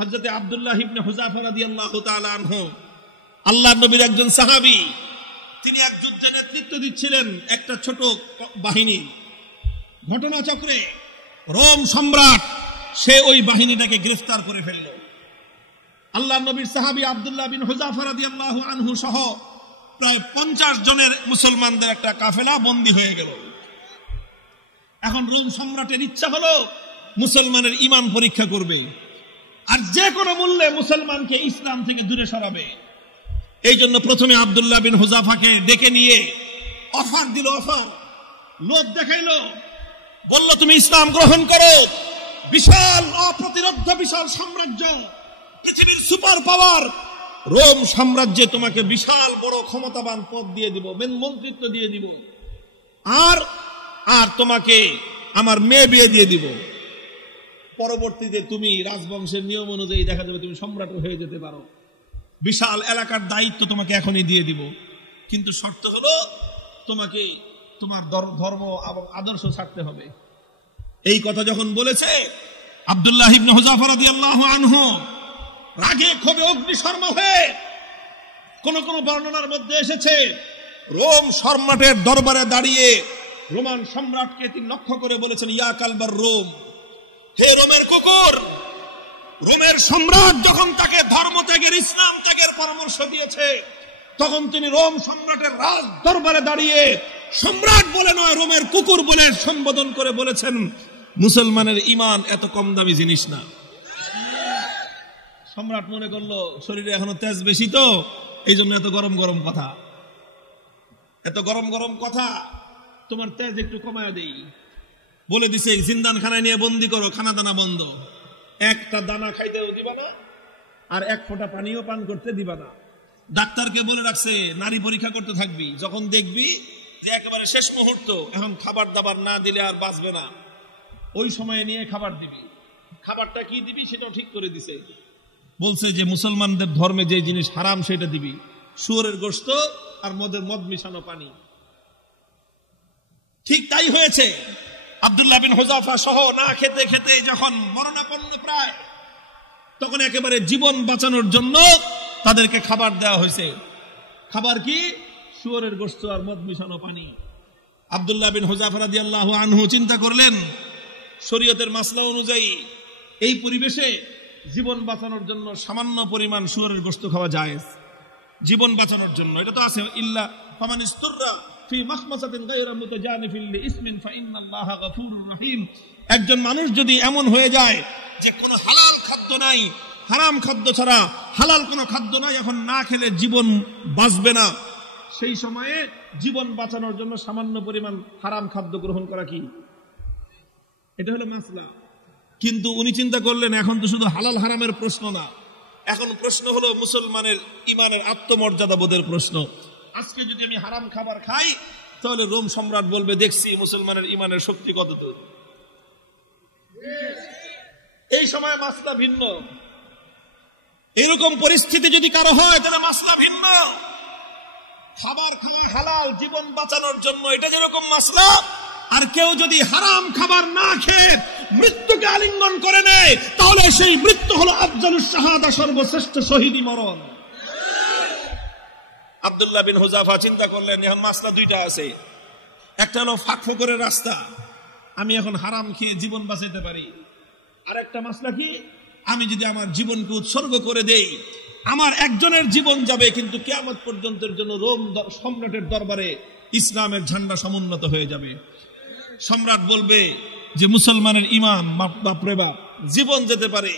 হযরত আব্দুল্লাহ ইবনে Hudhafa রাদিয়াল্লাহু তাআলা আনহু আল্লাহর নবীর একজন সাহাবী, তিনি এক যুদ্ধে নেতৃত্ব দিচ্ছিলেন একটা ছোট বাহিনী। ঘটনাচক্রে রোম সম্রাট সে ওই বাহিনীটাকে গ্রেফতার করে ফেলল। আল্লাহর নবীর সাহাবী আব্দুল্লাহ বিন হুযাফা রাদিয়াল্লাহু আনহু সহ প্রায় 50 জনের মুসলমানদের একটা কাফেলা বন্দী হয়ে গেল। এখন রোম সম্রাটের ইচ্ছা হলো মুসলমানের ঈমান পরীক্ষা করবে আর যে কোনো মূল্যে মুসলমানকে ইসলাম থেকে দূরে সরাবে। এই জন্য প্রথমে আব্দুল্লাহ বিন হুযাফাকে ডেকে নিয়ে অফার দিল, অফার লোভ দেখাইলো, বলল তুমি ইসলাম গ্রহণ করো, বিশাল অপ্রতিরোধ্য বিশাল সাম্রাজ্য, পৃথিবীর সুপার পাওয়ার রোম সাম্রাজ্যে তোমাকে বিশাল বড় ক্ষমতাবান পদ দিয়ে দিব, মন্ত্রিত্ব দিয়ে দিব, আর আর তোমাকে আমার মেয়ে বিয়ে দিয়ে দিব। পরবর্তীতে তুমি রাজবংশের নিয়ম অনুযায়ী দেখা যাবে তুমি সম্রাট হয়ে যেতে পারো, বিশাল এলাকার দায়িত্ব তোমাকে এখনই দিয়ে দিব, কিন্তু শর্ত হলো তোমাকে তোমার ধর্ম এবং আদর্শ ছাড়তে হবে। এই কথা যখন বলেছে, আব্দুল্লাহ ইবনে হুযাফা রাদিয়াল্লাহু আনহু রাগে ক্ষোভে অগ্নিশর্মা হয়ে, কোন কোন বর্ণনার মধ্যে এসেছে রোম সম্রাটের দরবারে দাঁড়িয়ে রোমান সম্রাটকে তিনি লক্ষ্য করে বলেছেন, ইয়া কালবার রোম, হে রোমের কুকুর। রোমের সম্রাট যখন তাকে ধর্ম ত্যাগের ইসলাম ত্যাগের পরামর্শ দিয়েছে, তখন তিনি রোম সম্রাটের রাজ দরবারে দাঁড়িয়ে সম্রাট বলে নয়, রোমের কুকুর বলে সম্বোধন করে বলেছেন, মুসলমানের ঈমান এত কম দামি জিনিস না। সম্রাট মনে করলো শরীরে এখনো তেজ বেশি, তো এই জন্য এত গরম গরম কথা, এত গরম গরম কথা, তোমার তেজ একটু কমায় দেই। বলে দিছে জিন্দান খানায় নিয়ে বন্দি করো, খানা দানা বন্ধ, একটা দানা খাইতেও দিবা না আর এক ফোঁটা পানিও পান করতে দিবা না। ডাক্তারকে বলে রাখছে নারী পরীক্ষা করতে থাকবি, যখন দেখবি যে একেবারে শেষ মুহূর্ত, এখন খাবার দাবার না দিলে আর বাঁচবে না, ওই সময়ে নিয়ে খাবার দিবি। খাবারটা কি দিবি সেটাও ঠিক করে দিছে, বলছে যে মুসলমানদের ধর্মে যে জিনিস হারাম সেটা দিবি, শুয়োরের গোশত আর মদ মিশানো পানি। ঠিক তাই হয়েছে। আব্দুল্লাহ বিন হুযাফা সহ না খেতে খেতে যখন মরণাপন্ন প্রায়, তখন একেবারে জীবন বাঁচানোর জন্য তাদেরকে খাবার দেওয়া হয়েছে। খাবার কি? শুয়োরের গোশত আর মদ মিশানো পানি। আব্দুল্লাহ বিন হুযাফা রাদিয়াল্লাহু আনহু চিন্তা করলেন, শরীয়তের মাসলা অনুযায়ী এই পরিবেশে জীবন বাঁচানোর জন্য সামান্য পরিমাণ শুয়োরের গোশত খাওয়া জায়েজ, জীবন বাঁচানোর জন্য। এটা তো আছে, ইল্লা ফামান ইসতুররা ফি মাখমাসাতিন গায়রা মুতাজানিফিন লিইসমিন ফাইন্নাল্লাহা গফুরুর রহিম। একজন মানুষ যদি এমন হয়ে যায় যে কোনো হালাল খাদ্য নাই, হারাম খাদ্য ছাড়া হালাল কোনো খাদ্য নাই, এখন না খেলে জীবন বাঁচবে না, সেই সময়ে জীবন বাঁচানোর জন্য সামান্য পরিমাণ হারাম খাদ্য গ্রহণ করা কি, এটা হলো মাসলা। কিন্তু উনি চিন্তা করলেন এখন তো শুধু হালাল হারামের প্রশ্ন না, এখন প্রশ্ন হলো মুসলমানের ইমানের আত্মমর্যাদা বোধের প্রশ্ন। আজকে যদি আমি হারাম খাবার খাই, তাহলে রোম সম্রাট বলবে দেখছি মুসলমানের ইমানের শক্তি কতদূর। এই সময় মাসলা ভিন্ন। এরকম পরিস্থিতি যদি কারো হয় তাহলে মাসলা ভিন্ন। খাবার খাওয়া হালাল জীবন বাঁচানোর জন্য, এটা যেরকম মাসলা, আর কেউ যদি হারাম খাবার না খেয়ে মৃত্যুকে আলিঙ্গন করে নেয়, তাহলে সেই মৃত্যু হলো আফজালুস শাহাদা, সর্বশ্রেষ্ঠ শহীদি মরণ। আব্দুল্লাহ বিন হুযাফা চিন্তা করলেন এখন মাসলা দুইটা আছে, একটা হলো ফাঁকফোকরের রাস্তা, আমি এখন হারাম খেয়ে জীবন বাঁচাতে পারি, আর একটা মাসলা কি, আমি যদি আমার জীবনকে উৎসর্গ করে দেই, আমার একজনের জীবন যাবে কিন্তু কিয়ামত পর্যন্তের জন্য রোম সম্রাটের দরবারে ইসলামের ঝান্ডা সমুন্নত হয়ে যাবে। সম্রাট বলবে যে মুসলমানের ঈমান বাপরে বাপ, জীবন যেতে পারে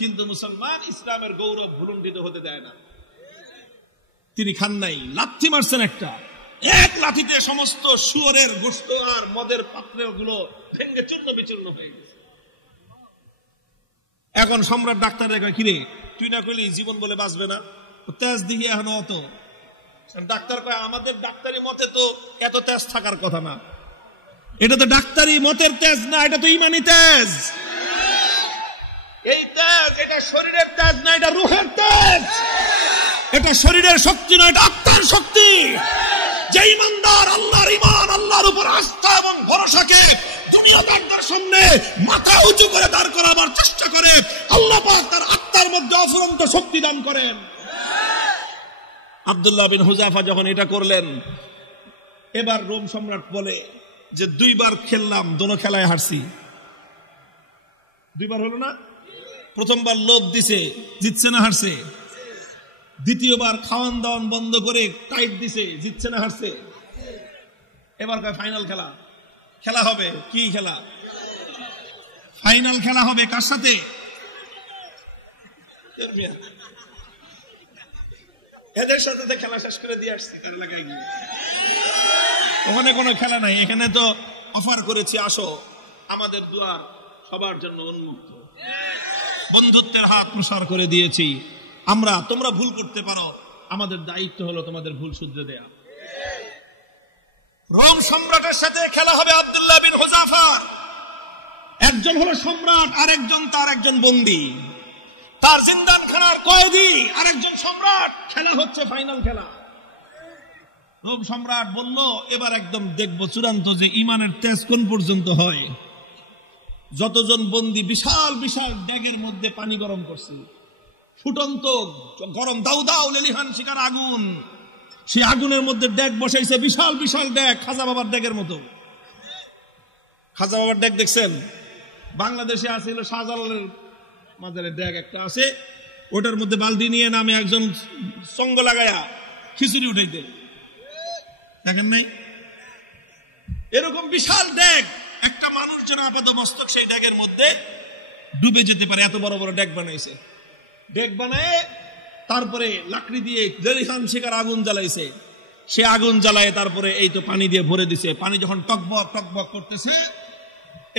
কিন্তু মুসলমান ইসলামের গৌরব ভুলুণ্ঠিত হতে দেয় না। তিনি খান নাই, লাথি মারছেন একটা, এক লাথিতে সমস্ত শুয়োরের গোশত আর মদের পাত্রগুলো ভেঙে চূর্ণ বিচূর্ণ হয়ে গেছে। এখন সম্রাট ডাক্তার কয়, কিরে তুই না কইলি জীবন বলে বাঁচবে না, তেজ দিয়ে এখন অত। ডাক্তার কয় আমাদের ডাক্তারি মতে তো এত তেজ থাকার কথা না, এটা তো ডাক্তারি মতের তেজ না, এটা তো ইমানি তেজ। এই তেজ এটা শরীরের তেজ না, এটা রূহের তেজ। এটা শরীরের শক্তি নয়, এটা আত্মার শক্তি। যে ইমানদার আল্লাহর ঈমান, আল্লাহর উপর আস্থা এবং ভরসাকে দুনিয়াদারদের সামনে মাথা উঁচু করে দাঁড় করাবার চেষ্টা করে, আল্লাহ পাক তার আত্মার অফুরন্ত শক্তি দান করেন। আব্দুল্লাহ বিন হুযাফা যখন এটা করলেন, এবার রোম সম্রাট বলে যে 2 বার খেললাম, দোনো খেলায় হারছি। 2 বার হলো না? প্রথমবার লোভ দিছে, জিতছে না হারছে? দ্বিতীয়বার খাওয়ান দাওয়ান বন্ধ করে টাইট দিছে, জিতছে না হারছে? এবার কয় ফাইনাল খেলা, খেলা হবে। কি খেলা? ফাইনাল খেলা হবে। কার সাথে? এদের সাথে তো খেলা শেষ করে দিয়ে আসছি তার লাগাই গিয়ে। ওখানে কোনো খেলা নাই, এখানে তো অফার করেছি, আসো, আমাদের দুয়ার সবার জন্য উন্মুক্ত, বন্ধুত্বের হাত প্রসার করে দিয়েছি আমরা। তোমরা ভুল করতে পারো, আমাদের দায়িত্ব হলো তোমাদের ভুল শুধরে দেয়া। রোম সম্রাটের সাথে খেলা হবে আব্দুল্লাহ বিন হুযাফা। একজন হলো সম্রাট, আরেকজন তার একজন বন্দী, তার জিন্দানখানার কয়েদি, আরেকজন সম্রাট। খেলা হচ্ছে ফাইনাল খেলা। রোম সম্রাট বলল, এবার একদম দেখবো চূড়ান্ত যে ইমানের তেজ কোন পর্যন্ত হয়। যতজন বন্দী বিশাল বিশাল ড্যাগের মধ্যে পানি গরম করছে, ফুটন্ত গরম দাউ দাউ লেলিহান শিকার আগুন, সেই আগুনের মধ্যে ড্যাগ বসাইছে, বিশাল বিশাল ড্যাগ, খাজা বাবার ড্যাগের মতো। খাজা বাবার ড্যাগ দেখছেন? বাংলাদেশে আছে হলো শাহজালালের মাজারের ড্যাগ একটা আছে, ওটার মধ্যে বালতি নিয়ে নামে একজন সঙ্গ লাগায়া খিচুড়ি উঠাইতে, দেখেন নাই? এরকম বিশাল ড্যাগ, একটা মানুষ যেন আপাত মস্তক সেই ড্যাগের মধ্যে ডুবে যেতে পারে, এত বড় বড় ড্যাগ বানাইছে। ড্যাগ বানায় তারপরে লাকড়ি দিয়ে লেলিহান শিকার আগুন জ্বালাইছে, সে আগুন জ্বালায় তারপরে এই তো পানি দিয়ে ভরে দিছে। পানি যখন টকবক টকবক করতেছে,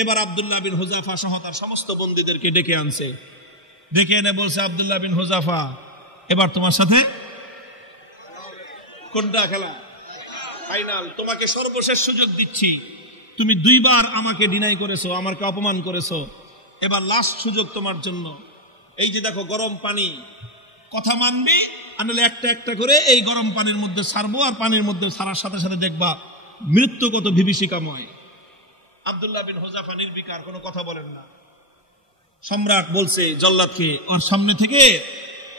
এবার আব্দুল্লাহ বিন হুযাফা সহ তার সমস্ত বন্দীদেরকে ডেকে আনছে। ডেকে এনে বলছে, আব্দুল্লাহ বিন হুযাফা, এবার তোমার সাথে কোনটা খেলা? ফাইনাল। তোমাকে সর্বশেষ সুযোগ দিচ্ছি, তুমি 2 বার আমাকে ডিনাই করেছো, আমাকে অপমান করেছো, এবার লাস্ট সুযোগ তোমার জন্য। এই যে দেখো গরম পানি, কথা মানবে আনলে একটা একটা করে এই গরম পানির মধ্যে ছাড়বো, আর পানির মধ্যে ছাড়ার সাথে সাথে দেখবা মৃত্যু কত বিভীষিকাময়। আব্দুল্লাহ বিন হুযাফা নির্বিকার, কোনো কথা বলেন না। সম্রাট বলছে জল্লাদকে, ওর সামনে থেকে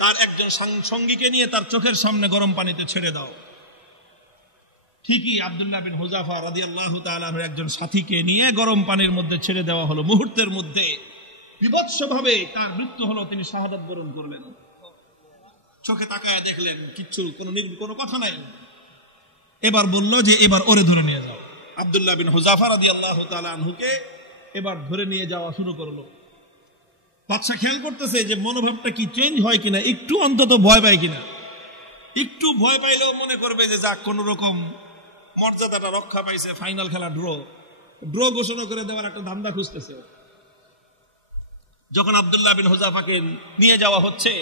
তার একজন সঙ্গীকে নিয়ে তার চোখের সামনে গরম পানিতে ছেড়ে দাও। ঠিকই আব্দুল্লাহ বিন হুযাফা রাদিয়াল্লাহু তাআলা আনহু একজন সাথীকে নিয়ে গরম পানির মধ্যে ছেড়ে দেওয়া হলো। মুহূর্তের মধ্যে বিভৎসভাবে তার মৃত্যু হলো, তিনি শাহাদাত বরণ করলেন। চোখে তাকায় দেখলেন কিচ্ছু, কোনো কথা নাই। এবার বলল যে এবার ওরে ধরে নিয়ে যাও। আব্দুল্লাহ বিন হুযাফা রাদিয়াল্লাহু তাআলা আনহুকে এবার ধরে নিয়ে যাওয়া শুরু করলো। বাদশা খেয়াল করতেছে যে মনোভাবটা কি চেঞ্জ হয় কিনা, একটু অন্তত ভয় পায় কিনা। একটু ভয় পাইলেও মনে করবে যে যাক, কোন রকম মর্যাদাটা রক্ষা পাইছে, ফাইনাল খেলা ড্র ঘোষণা করে দেওয়ার একটা ধান্দা খুঁজতেছে। যখন আব্দুল্লাহ বিন হুযাফাকে নিয়ে যাওয়া হচ্ছে,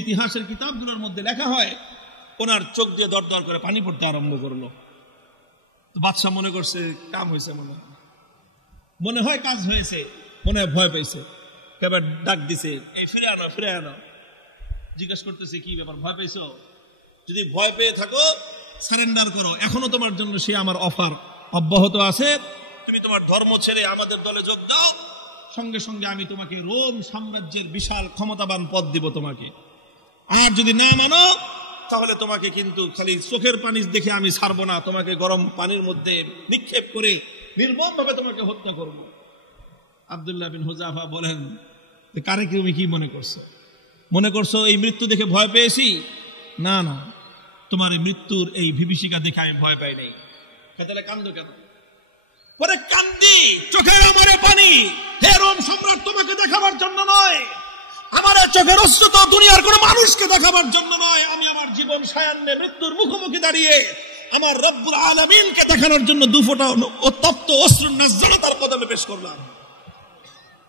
ইতিহাসের কিতাবগুলোর মধ্যে লেখা হয় ওনার চোখ দিয়ে দর দর করে পানি পড়তে আরম্ভ করলো। বাদশা মনে করছে কাম হয়েছে, মনে হয় কাজ হয়েছে, মনে হয় ভয় পাইছে। এবার ডাক দিছে, এই ফিরে আনো, ফিরে আনো। জিজ্ঞাসা করতেছে কি ব্যাপার, ভয় পাইছো? যদি ভয় পেয়ে থাকো সারেন্ডার করো, এখনো তোমার জন্য সে আমার অফার অব্যাহত আছে। তুমি তোমার ধর্ম ছেড়ে আমাদের দলে যোগ দাও, সঙ্গে সঙ্গে আমি তোমাকে রোম সাম্রাজ্যের বিশাল ক্ষমতাবান পদ দিব তোমাকে। আর যদি না মানো তাহলে তোমাকে কিন্তু খালি চোখের পানি দেখে আমি ছাড়বো না, তোমাকে গরম পানির মধ্যে নিক্ষেপ করে নির্মমভাবে তোমাকে হত্যা করব। আব্দুল্লাহ বিন হুযাফা বলেন, কারে তুমি কি মনে করছো? মনে করছো এই মৃত্যু দেখে ভয় পেয়েছি? না না, তোমার এই মৃত্যুর এই বিভীষিকা দেখে আমি ভয় পাই নাই। তাহলে কান্দো কেন? পরে কান্দি, চোখের আমারে পানি, হে রোম সম্রাট, তোমাকে দেখাবার জন্য নয়, আমার চোখের অশ্রু তো দুনিয়ার কোন মানুষকে দেখাবার জন্য নয়। আমি আমার জীবন সায়ান্নে মৃত্যুর মুখোমুখি দাঁড়িয়ে আমার রব্বুল আলামিনকে দেখানোর জন্য 2 ফোঁটা তপ্ত অশ্রুর নাজরানা তার কদমে পেশ করলাম।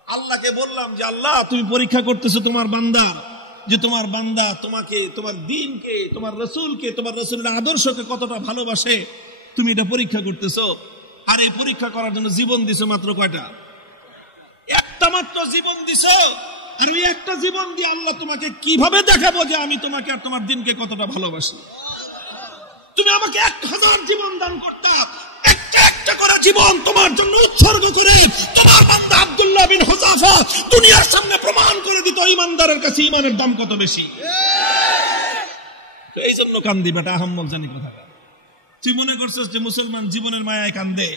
আল্লাহকে বললাম যে আল্লাহ, তুমি পরীক্ষা করতেছো তোমার বান্দার, যে তোমার বান্দা তোমাকে, তোমার দ্বীনকে, তোমার রাসূলকে, তোমার রাসূলের আদর্শকে কতটা ভালোবাসে, তুমি এটা পরীক্ষা করতেছো। আর এই পরীক্ষা করার জন্য জীবন দিছো মাত্র কয়টা? একটা মাত্র জীবন দিছো। আর ওই একটা জীবন দিয়ে আল্লাহ তোমাকে কিভাবে দেখাবো যে আমি তোমাকে আর তোমার দ্বীনকে কতটা ভালোবাসি? তুমি আমাকে 1000 জীবন দান করতাম, একটা একটা করে জীবন তোমার জন্য উৎসর্গ করে তোমার বান্দা আব্দুল্লাহ বিন হুযাফা দুনিয়ার সামনে প্রমাণ করে দিত ইমানদারের কাছে ইমানের দাম কত বেশি। এই জন্য কান্দি বেটা, আহম্মক জানি কথা। তুই মনে করছিস যে মুসলমান জীবনের মায়ায় কান্দে?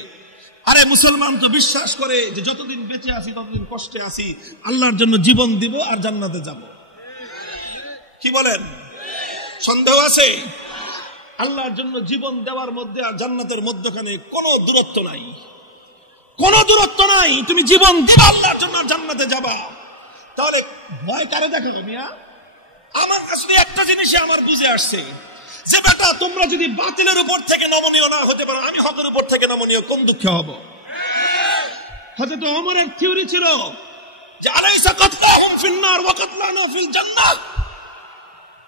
আরে মুসলমান তো বিশ্বাস করে যে যতদিন বেঁচে আছি ততদিন কষ্টে আছি, আল্লাহর জন্য জীবন দিব আর জান্নাতে যাব। কি বলেন? সন্দেহ আছে? আল্লাহর জন্য জীবন দেওয়ার মধ্যে আর জান্নাতের মধ্যখানে কোনো দূরত্ব নাই, কোনো দূরত্ব নাই। তুমি জীবন দিবা আল্লাহর জন্য আর জান্নাতে যাবা। তাহলে ভয় কারে দেখাবো মিয়া? আমার কাছে একটা জিনিসে আমার বুঝে আসছে যে বেটা তোমরা যদি বাতিলের উপর থেকে নমনীয় না হতে পারো, আমি হকের উপর থেকে নমনীয়, কোন দুঃখে হব? হযরত ওমরের থিওরি ছিল যে আলাইসা কাতলাহুম ফিন্নার ওয়া কাতলানা ফিল জান্নাহ।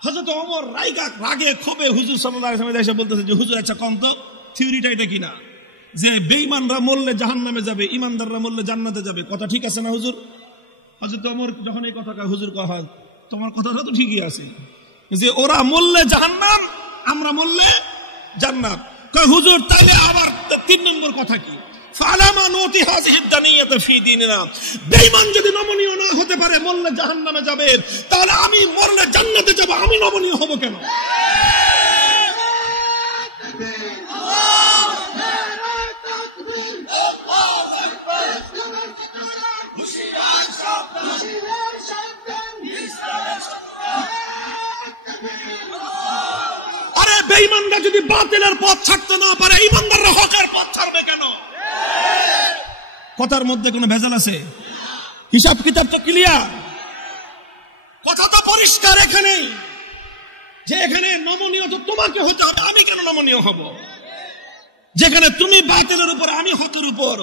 হযরত ওমর রাগে ক্ষোভে হুজুর সাল্লাল্লাহু আলাইহি ওয়াসাল্লাম এসে বলতেছে যে হুজুর আচ্ছা কোন তো থিওরিটা এটা কিনা যে বেঈমানরা মরলে জাহান্নামে যাবে, ইমানদাররা মরলে জান্নাতে যাবে, কথা ঠিক আছে না হুজুর? হযরত ওমর যখন এই কথা কয়, হুজুর কয় তোমার কথাটা তো ঠিকই আছে যে ওরা মরলে জাহান্নাম, আমরা মরলে জান্নাত। কয় হুজুর তাহলে আবার 3 নম্বর কথা কি? ফালামা নুতি হাযিহি দানিয়াত ফি দীনিনা। বেঈমান যদি নমনীয় না হতে পারে, মরলে জাহান্নামে যাবে, তাহলে আমি মরলে জান্নাতে যাব, আমি নমনীয় হব কেন? আরে বেঈমানরা যদি বাতিলের পথ ছাড়তে না পারে, ইমানদাররা হকের পথ ছাড়বে কেন? কথার মধ্যে কোনো ভেজাল আছে? হিসাব কিতাব তো ক্লিয়ার, কথা তো পরিষ্কার এখানে যে এখানে নমনীয় তো তোমাকে হতে হবে, আমি কেন নমনীয় হব? যেখানে তুমি বাতিলের উপর, আমি হকের উপর,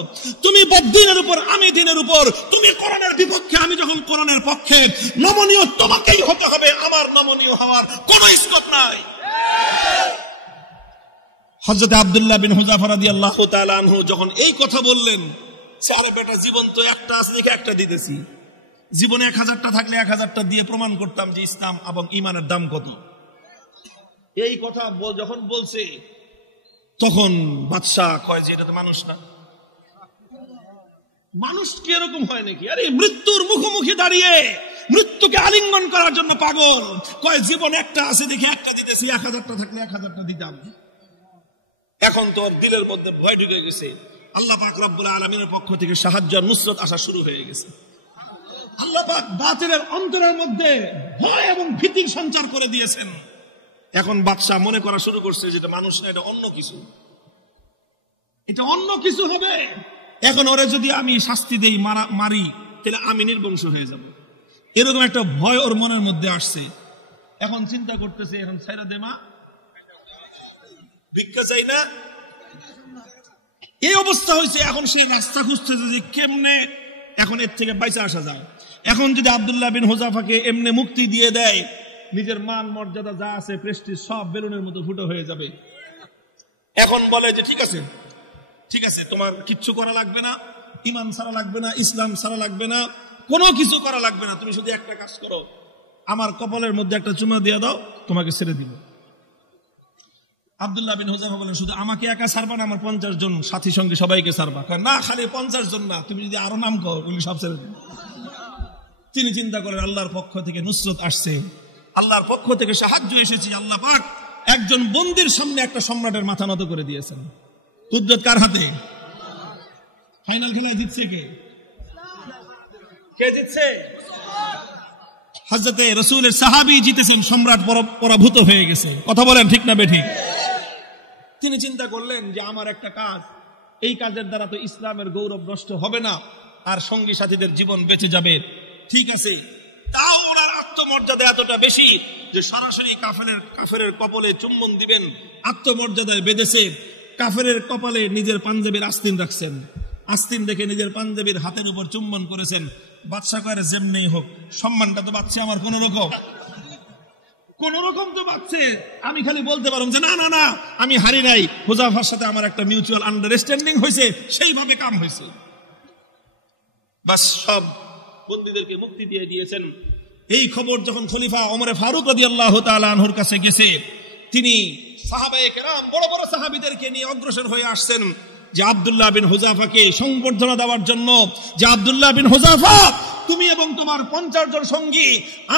তুমি বদ্দিনের উপর, আমি দ্বীনের উপর, তুমি কোরআনের বিপক্ষে, আমি যখন কোরআনের পক্ষে, নমনীয় তোমাকেই হতে হবে, আমার নমনীয় হওয়ার কোনো স্কোপ নাই। হযরত আব্দুল্লাহ বিন হুযাফা রাদিয়াল্লাহু তাআলা আনহু যখন এই কথা বললেন, আরে বেটা জীবন তো একটা আছে, দেখে একটা দিতেছি, জীবনে 1000টা থাকলে 1000টা দিয়ে প্রমাণ করতাম যে ইসলাম এবং ঈমানের দাম কত। এই কথা যখন বলছে তখন বাদশা কয় যে এটা তো মানুষ না, মানুষ কি এরকম হয় নাকি? আরে মৃত্যুর মুখোমুখি দাঁড়িয়ে মৃত্যুকে আলিঙ্গন করার জন্য পাগল, কয় জীবন একটা আছে দেখে একটা দিতেছি, 1000টা থাকলে 1000টা দিতাম। এখন তোর দিলের মধ্যে ভয় ঢুকে গেছে, আল্লাহ পাক রব্বুল আলামিনের পক্ষ থেকে সাহায্য আর নুসরত আসা শুরু হয়ে গেছে। আল্লাহ পাক বাতিলের অন্তরের মধ্যে ভয় এবং ভীতির সঞ্চার করে দিয়েছেন। এখন বাদশা মনে করা শুরু করছে যেটা মানুষ না, এটা অন্য কিছু, এটা অন্য কিছু হবে। এখন ওরে যদি আমি শাস্তি দেই, মারি, তাহলে আমি নির্বংশ হয়ে যাব, এরকম একটা ভয় ওর মনের মধ্যে আসছে। এখন চিন্তা করতেছে, এখন ছাইরা দে মা, ভিক্ষা চাই না, এই অবস্থা হয়েছে। এখন সে রাস্তা খুঁজতেছে যে কেমনে এখন এর থেকে বাইচা আসা যায়। এখন যদি আব্দুল্লাহ বিন হুযাফাকে এমনি মুক্তি দিয়ে দেয়, নিজের মান মর্যাদা যা আছে, প্রেস্টিজ সব বেলুনের মতো ফুটো হয়ে যাবে। এখন বলে যে ঠিক আছে, ঠিক আছে, তোমার কিচ্ছু করা লাগবে না, ঈমান ছাড়া লাগবে না, ইসলাম ছাড়া লাগবে না, কোনো কিছু করা লাগবে না, তুমি শুধু একটা কাজ করো, আমার কপালের মধ্যে একটা চুমা দিয়ে দাও, তোমাকে ছেড়ে দিব। আব্দুল্লাহ বিন হুযাফা বলেন, শুধু আমাকে একা ছাড়বা না, আমার 50 জন সাথী সঙ্গে সবাইকে ছাড়বা। না, খালি 50 জন না, তুমি যদি আরো নাম কর, সব ছেড়ে দিন। তিনি চিন্তা করেন আল্লাহর পক্ষ থেকে নুসরত আসছে, আল্লাহর পক্ষ থেকে সাহায্য এসেছে। আল্লাহ পাক একজন বন্দীর সামনে একটা সম্রাটের মাথা নত করে দিয়েছেন। কুদরত কার হাতে? ফাইনাল খেলায় জিতছে কে? কে জিতছে? হযরতে রাসূলের সাহাবী জিতেছেন, সম্রাট পরাভূত হয়ে গেছে। কথা বলেন ঠিক না বেঠিক? তিনি চিন্তা করলেন যে আমার একটা কাজ, এই কাজের দ্বারা তো ইসলামের গৌরব নষ্ট হবে না, আর সঙ্গী সাথীদের জীবন বেঁচে যাবে। ঠিক আছে, তাও ওনার আত্মমর্যাদা এতটা বেশি যে সরাসরি কাফেরের কপালে চুম্বন দিবেন, আত্মমর্যাদায় বেঁধেছে। কাফেরের কপালে নিজের পাঞ্জাবির আস্তিন রাখছেন, আস্তিন দেখে নিজের পাঞ্জাবির হাতের উপর চুম্বন করেছেন। বাদশা কয় যেমনেই হোক সম্মানটা তো পাচ্ছে আমার, কোন রকম তো পাচ্ছে। আমি খালি বলতে পারলাম যে না না না, আমি হারি নাই, হুযাফার সাথে আমার একটা মিউচুয়াল আন্ডারস্ট্যান্ডিং হয়েছে, সেইভাবে কাম হয়েছে। বাস সব বন্দীদেরকে মুক্তি দিয়ে দিয়েছেন। এই খবর যখন খলিফা ওমর ফারুক রাদিয়াল্লাহু তাআলা আনহুর কাছে গেছে, তিনি সাহাবায়ে কেরাম বড় বড় সাহাবীদেরকে নিয়ে অগ্রসর হয়ে আসছেন। যে আব্দুল্লাহ বিন হুযাফাকে সংবর্ধনা দেওয়ার জন্য, যে আব্দুল্লাহ বিন হুযাফা, তুমি এবং তোমার 50 জন সঙ্গী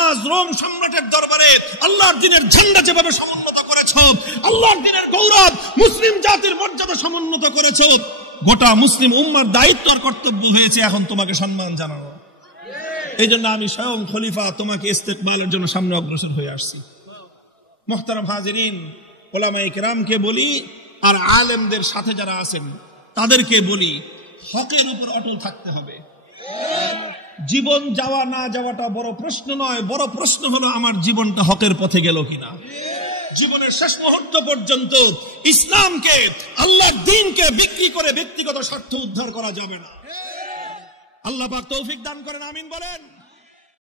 আজ রোম সম্রাটের দরবারে আল্লাহর দ্বীনের ঝান্ডা যেভাবে সমুন্নত করেছো, আল্লাহর দ্বীনের গৌরব, মুসলিম জাতির মর্যাদা সমুন্নত করেছো, গোটা মুসলিম উম্মার দায়িত্ব আর কর্তব্য হয়েছে এখন তোমাকে সম্মান জানানো। এই জন্য আমি স্বয়ং খলিফা তোমাকে ইস্তেকবালের জন্য সামনে অগ্রসর হয়ে আসছি। মুহতারাম হাজিরিন, উলামায়ে কেরামকে বলি আর আলেমদের সাথে যারা আছেন তাদেরকে বলি, হকের উপর অটল থাকতে হবে। জীবন যাওয়া না যাওয়াটা বড় প্রশ্ন নয়, বড় প্রশ্ন হলো আমার জীবনটা হকের পথে গেল কিনা। জীবনের শেষ মুহূর্ত পর্যন্ত ইসলামকে, আল্লাহর দ্বীনকে বিক্রি করে ব্যক্তিগত স্বার্থ উদ্ধার করা যাবে না। আল্লাহ পাক তৌফিক দান করেন, আমিন বলেন।